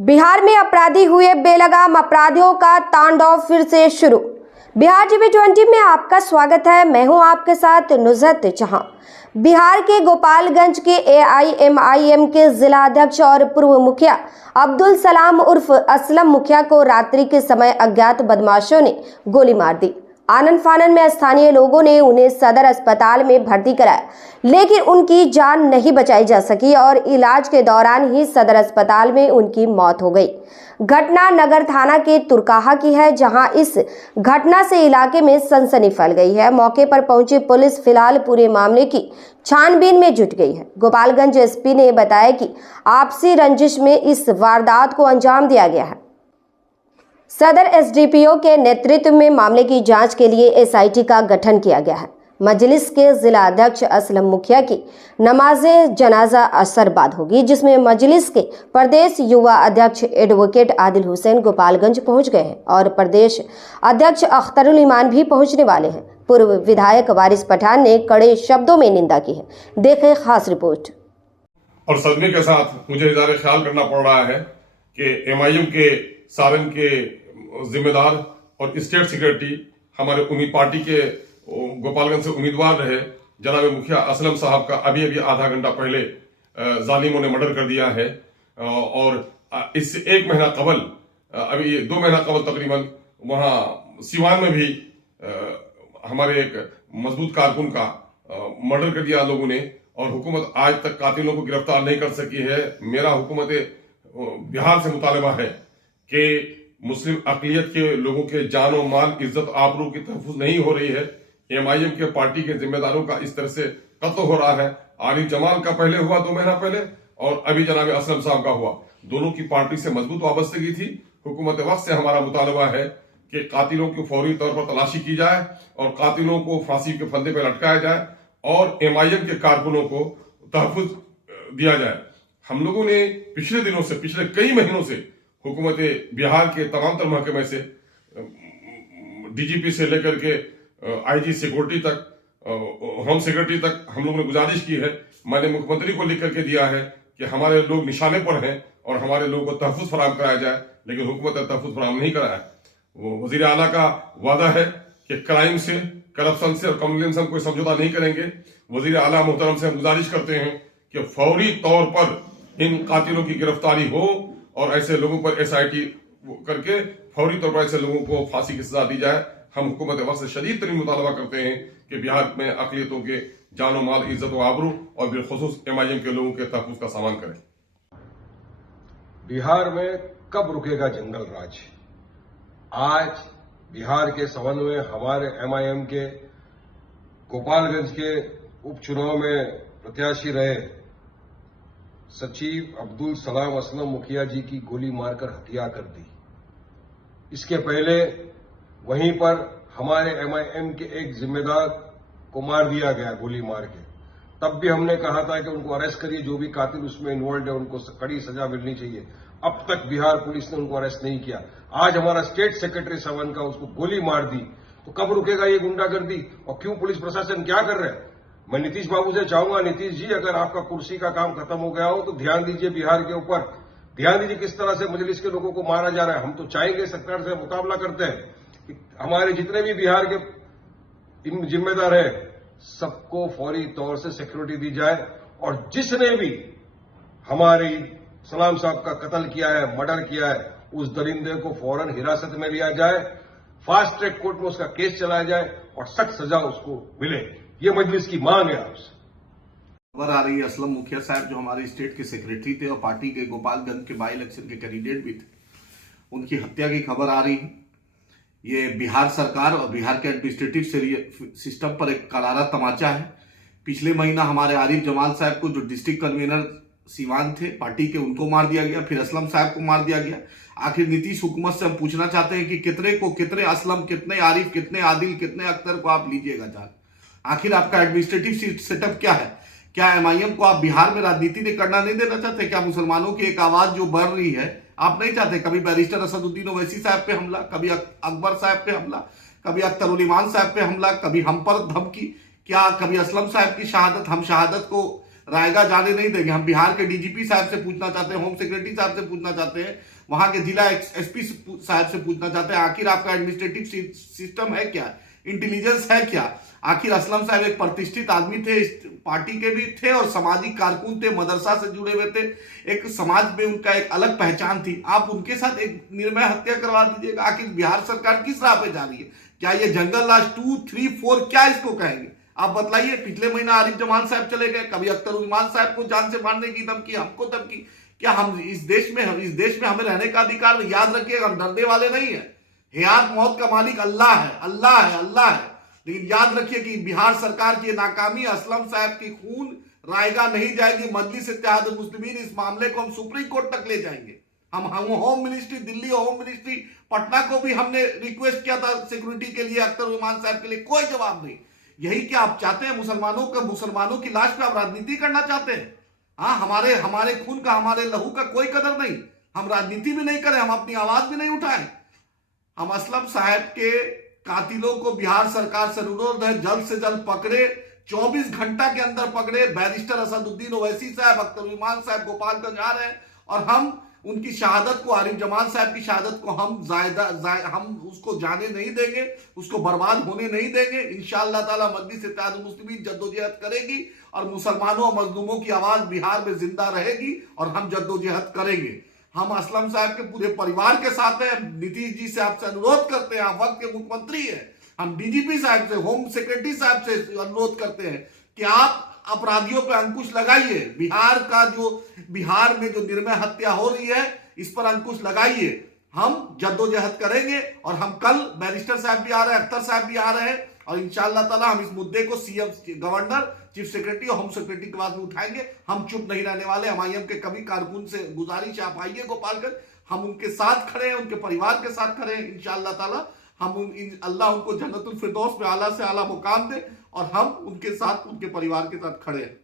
बिहार में अपराधी हुए बेलगाम अपराधियों का तांडव फिर से शुरू। बिहार GV20 में आपका स्वागत है। मैं हूं आपके साथ नुसरत जहां। बिहार के गोपालगंज के AIMIM के जिला अध्यक्ष और पूर्व मुखिया अब्दुल सलाम उर्फ असलम मुखिया को रात्रि के समय अज्ञात बदमाशों ने गोली मार दी। आनन फानन में स्थानीय लोगों ने उन्हें सदर अस्पताल में भर्ती कराया, लेकिन उनकी जान नहीं बचाई जा सकी और इलाज के दौरान ही सदर अस्पताल में उनकी मौत हो गई। घटना नगर थाना के तुरकाहा की है, जहां इस घटना से इलाके में सनसनी फैल गई है। मौके पर पहुंची पुलिस फिलहाल पूरे मामले की छानबीन में जुट गई है। गोपालगंज SP ने बताया कि आपसी रंजिश में इस वारदात को अंजाम दिया गया है। सदर SDPO के नेतृत्व में मामले की जांच के लिए SIT का गठन किया गया है। मजलिस के जिला अध्यक्ष असलम मुखिया की नमाज जनाजा असर बाद होगी, जिसमें मजलिस के प्रदेश युवा अध्यक्ष एडवोकेट आदिल हुसैन गोपालगंज पहुंच गए हैं और प्रदेश अध्यक्ष अख्तरुल ईमान भी पहुंचने वाले हैं। पूर्व विधायक वारिस पठान ने कड़े शब्दों में निंदा की है। देखें खास रिपोर्ट। और सदमे के साथ मुझे इज़हार ख्याल करना पड़ रहा है कि MIM के सारंग के जिम्मेदार और स्टेट सेक्रेटरी हमारे उम्मीद पार्टी के गोपालगंज से उम्मीदवार रहे जनाब मुखिया असलम साहब का अभी आधा घंटा पहले जालिमों ने मर्डर कर दिया है। और इससे 1 महीना कबल, अभी 2 महीना कबल तकरीबन वहाँ सिवान में भी हमारे एक मजबूत कारकुन का मर्डर कर दिया लोगों ने, और हुकूमत आज तक कातिलों को गिरफ्तार नहीं कर सकी है। मेरा हुकूमत बिहार से मुतालबा है कि मुस्लिम अक़लियत के लोगों के जान और माल, इज्जत आबरू की तहफ़्फ़ुज़ नहीं हो रही है। MIM के पार्टी के जिम्मेदारों का इस तरह से कत्ल हो रहा है। आरिफ जमाल का पहले हुआ 2 महीना पहले, और अभी जनाब असलम साहब का हुआ। दोनों की पार्टी से मजबूत वाबस्तगी थी। हुकूमत वक्त से हमारा मुतालबा है कि कातिलों की फौरी तौर पर तलाशी की जाए और कातिलों को फांसी के फंदे पर लटकाया जाए और MIM के कारकुनों को तहफ़्फ़ुज़ दिया जाए। हम लोगों ने पिछले दिनों से, पिछले कई महीनों से हुकूमत बिहार के तमाम तर महकमे से, DGP से लेकर के IG सिक्योरिटी तक, होम सेक्रेटरी तक हम लोगों ने गुजारिश की है। मैंने मुख्यमंत्री को लिख करके दिया है कि हमारे लोग निशाने पर हैं और हमारे लोगों को तहफ़्फ़ुज़ फराहम कराया जाए, लेकिन हुकूमत ने तहफ़्फ़ुज़ फराहम नहीं कराया। वो वज़ीर आला का वादा है कि क्राइम से, करप्शन से और कम्युनिज्म से हम कोई समझौता नहीं करेंगे। वज़ीर आला मोहतरम से हम गुजारिश करते हैं कि फौरी तौर पर इन कातिलों की गिरफ्तारी हो और ऐसे लोगों पर SIT करके फौरी तौर पर ऐसे लोगों को फांसी की सजा दी जाए। हम हुकूमत वक्त से शदीद तरीन मुतालबा करते हैं कि बिहार में अक़लियतों के जान माल, इज्जत व आबरू और बिलखुसूस MIM के लोगों के तहफ़्फ़ुज़ का सामान करें। बिहार में कब रुकेगा जंगल राज? आज बिहार के संबंध में हमारे MIM के गोपालगंज के उपचुनाव में प्रत्याशी रहे सचिव अब्दुल सलाम असलम मुखिया जी की गोली मारकर हत्या कर दी। इसके पहले वहीं पर हमारे MIM के एक जिम्मेदार को मार दिया गया गोली मार के। तब भी हमने कहा था कि उनको अरेस्ट करिए, जो भी कातिल उसमें इन्वॉल्व है उनको कड़ी सजा मिलनी चाहिए। अब तक बिहार पुलिस ने उनको अरेस्ट नहीं किया। आज हमारा स्टेट सेक्रेटरी सावन का उसको गोली मार दी, तो कब रुकेगा ये गुंडागर्दी? और क्यों पुलिस प्रशासन क्या कर रहा है? मैं नीतीश बाबू से चाहूंगा, नीतीश जी, अगर आपका कुर्सी का काम खत्म हो गया हो तो ध्यान दीजिए बिहार के ऊपर, ध्यान दीजिए किस तरह से मजलिस के लोगों को मारा जा रहा है। हम तो चाहेंगे, सरकार से मुकाबला करते हैं कि हमारे जितने भी बिहार के इन जिम्मेदार है सबको फौरी तौर से सिक्योरिटी दी जाए, और जिसने भी हमारे सलाम साहब का कत्ल किया है, मर्डर किया है, उस दरिंदे को फौरन हिरासत में लिया जाए, फास्ट ट्रैक कोर्ट में उसका केस चलाया जाए और सख्त सजा उसको मिले। ये मजलिस की मांग है आपसे। खबर आ रही है असलम मुखिया साहब, जो हमारे स्टेट के सेक्रेटरी थे और पार्टी के गोपालगंज के बाई इलेक्शन के कैंडिडेट भी थे, उनकी हत्या की खबर आ रही है। ये बिहार सरकार और बिहार के एडमिनिस्ट्रेटिव सिस्टम पर एक करारा तमाचा है। पिछले महीना हमारे आरिफ जमाल साहब को, जो डिस्ट्रिक्ट कन्वीनर सिवान थे पार्टी के, उनको मार दिया गया, फिर असलम साहब को मार दिया गया। आखिर नीतीश हुकूमत से हम पूछना चाहते हैं कि कितने असलम, कितने आरिफ, कितने आदिल, कितने अख्तर को आप लीजिएगा जान? आखिर आपका एडमिनिस्ट्रेटिव सेटअप क्या है? क्या MIM को आप बिहार में राजनीति नहीं करना नहीं देना चाहते? क्या मुसलमानों की एक आवाज जो बढ़ रही है आप नहीं चाहते? कभी बैरिस्टर असदुद्दीन ओवैसी साहब पे हमला, कभी अकबर साहब पे हमला, कभी अख्तरुल ईमान साहब पे हमला, कभी हम पर धमकी, क्या कभी असलम साहब की शहादत, हम शहादत को रायगा जाने नहीं देंगे। हम बिहार के डीजीपी साहब से पूछना चाहते हैं, होम सेक्रेटरी साहब से पूछना चाहते हैं, वहां के जिला एसपी साहब से पूछना चाहते हैं, आखिर आपका एडमिनिस्ट्रेटिव सिस्टम है क्या, इंटेलिजेंस है क्या। आखिर असलम साहब एक प्रतिष्ठित आदमी थे, इस पार्टी के भी थे और सामाजिक कारकुन थे, मदरसा से जुड़े हुए थे, एक समाज में उनका एक अलग पहचान थी। आप उनके साथ एक निर्मय हत्या करवा दीजिएगा। आखिर बिहार सरकार किस राह पे जा रही है? क्या ये जंगल राज 2, 3, 4 क्या इसको कहेंगे? आप बतलाइए। पिछले महीना आरिफ जमान साहब चले गए, कभी अख्तर उस्मान साहब को जान से मारने की धमकी, हमको धमकी। क्या हम इस देश में हमें रहने का अधिकार? याद रखिएगा, हम डरने वाले नहीं है। हयात मौत का मालिक अल्लाह है, अल्लाह है, अल्लाह है। लेकिन याद रखिए कि बिहार सरकार की नाकामी, असलम साहब की खून रायगा नहीं जाएगी। मजलिस इत्तेहाद मुस्लिमीन इस मामले को हम सुप्रीम कोर्ट तक ले जाएंगे। हम home ministry Delhi, home ministry Patna को भी हमने रिक्वेस्ट किया था सिक्योरिटी के लिए, अख्तर उस्मान साहब के लिए, कोई जवाब नहीं। यही क्या आप चाहते हैं? मुसलमानों की लाश पे आप राजनीति करना चाहते हैं? हाँ, हमारे खून का, हमारे लहू का कोई कदर नहीं। हम राजनीति भी नहीं करें, हम अपनी आवाज भी नहीं उठाएं। हम असलम साहब के कातिलों को बिहार सरकार से अनुरोध है, जल्द से जल्द पकड़े, 24 घंटा के अंदर पकड़े। बैरिस्टर असदुद्दीन ओवैसी साहब, अख्तर उस्मान साहब गोपालगंज आ रहे हैं और हम उनकी शहादत को, आरिफ जमान साहब की शहादत को हम उसको जाने नहीं देंगे, उसको बर्बाद होने नहीं देंगे। इंशाअल्लाह ताला मजलिस इत्तेहाद मुस्लिमीन जद्दोजहद करेगी और मुसलमानों और मजलूमों की आवाज बिहार में जिंदा रहेगी और हम जद्दोजहद करेंगे। हम असलम साहब के पूरे परिवार के साथ हैं। नीतीश जी से आपसे अनुरोध करते हैं, आप वक्त के मुख्यमंत्री हैं। हम डीजीपी साहब से, होम सेक्रेटरी साहब से अनुरोध करते हैं कि आप अपराधियों पर अंकुश लगाइए। बिहार में जो निर्मय हत्या हो रही है, इस पर अंकुश लगाइए। हम जद्दोजहद करेंगे और हम कल बैरिस्टर साहब भी आ रहे हैं, अख्तर साहब भी आ रहे हैं और इंशाअल्लाह ताला हम इस मुद्दे को सीएम, गवर्नर, चीफ सेक्रेटरी और होम सेक्रेटरी के बाद में उठाएंगे। हम चुप नहीं रहने वाले। एमआईएम के कभी कारकुन से गुजारिश है, आप आइए गोपालगंज, हम उनके साथ खड़े हैं, उनके परिवार के साथ खड़े हैं। इंशाअल्लाह ताला अल्लाह उनको जन्नतुल फिरदौस में आला से आला मुकाम दे और हम उनके साथ, उनके परिवार के साथ खड़े हैं।